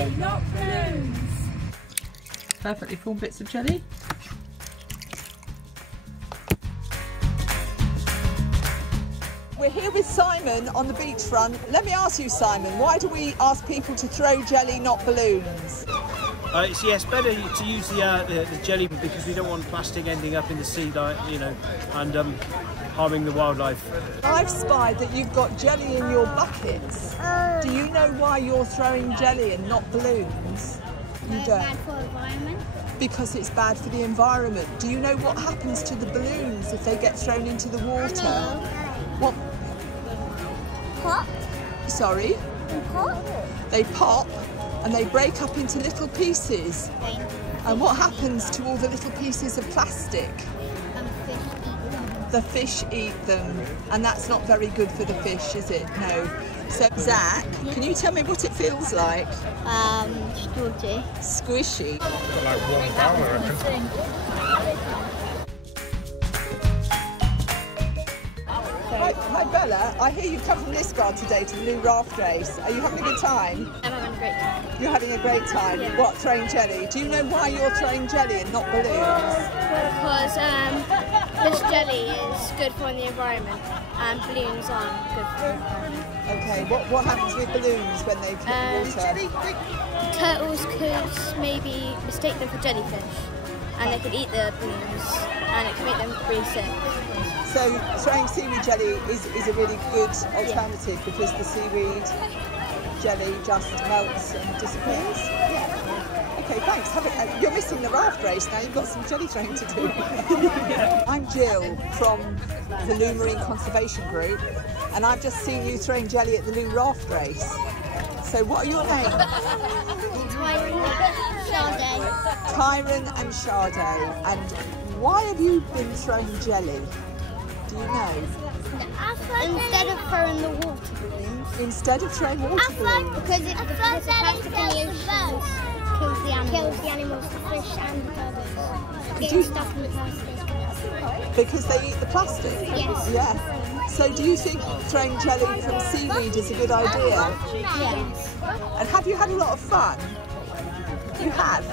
jelly, not balloons. Perfectly full bits of jelly. We're here with Simon on the beachfront. Let me ask you, Simon, why do we ask people to throw jelly, not balloons? It's better to use the jelly because we don't want plastic ending up in the sea, and harming the wildlife. I've spied that you've got jelly in your buckets. Do you know why you're throwing jelly and not balloons? You don't. It's bad for the environment. Because it's bad for the environment. Do you know what happens to the balloons if they get thrown into the water? What? Pop. Sorry? Pop. They pop and they break up into little pieces. And what happens to all the little pieces of plastic? The fish eat them, and that's not very good for the fish, is it? No. So, Zach, can you tell me what it feels like? Squishy. Squishy. Like warm power, I reckon. Hi Bella, I hear you've come from Lisgar today to the Looe Raft Race. Are you having a good time? I'm having a great time. You're having a great time? Yeah. What, throwing jelly? Do you know why you're throwing jelly and not balloons? Because this jelly is good for the environment and balloons aren't good for the environment. Okay, what happens with balloons when they hit water? Turtles could maybe mistake them for jellyfish and they could eat the balloons and it could make them really sick. So throwing seaweed jelly is a really good alternative because the seaweed jelly just melts and disappears? Yeah. Okay, thanks. You're missing the raft race now, you've got some jelly throwing to do. I'm Jill from the Looe Marine Conservation Group, and I've just seen you throwing jelly at the Looe Raft Race. So what are your names? Tyron and Sade. And why have you been throwing jelly? Do you know? Instead of throwing the water balloons. Instead of throwing water balloons? Because the plastic in the ocean kills the animals, the fish and the turtles. Getting stuck in the plastic. Because they eat the plastic? Yes. Yeah. So do you think throwing jelly from seaweed is a good idea? Yes. And have you had a lot of fun? You have?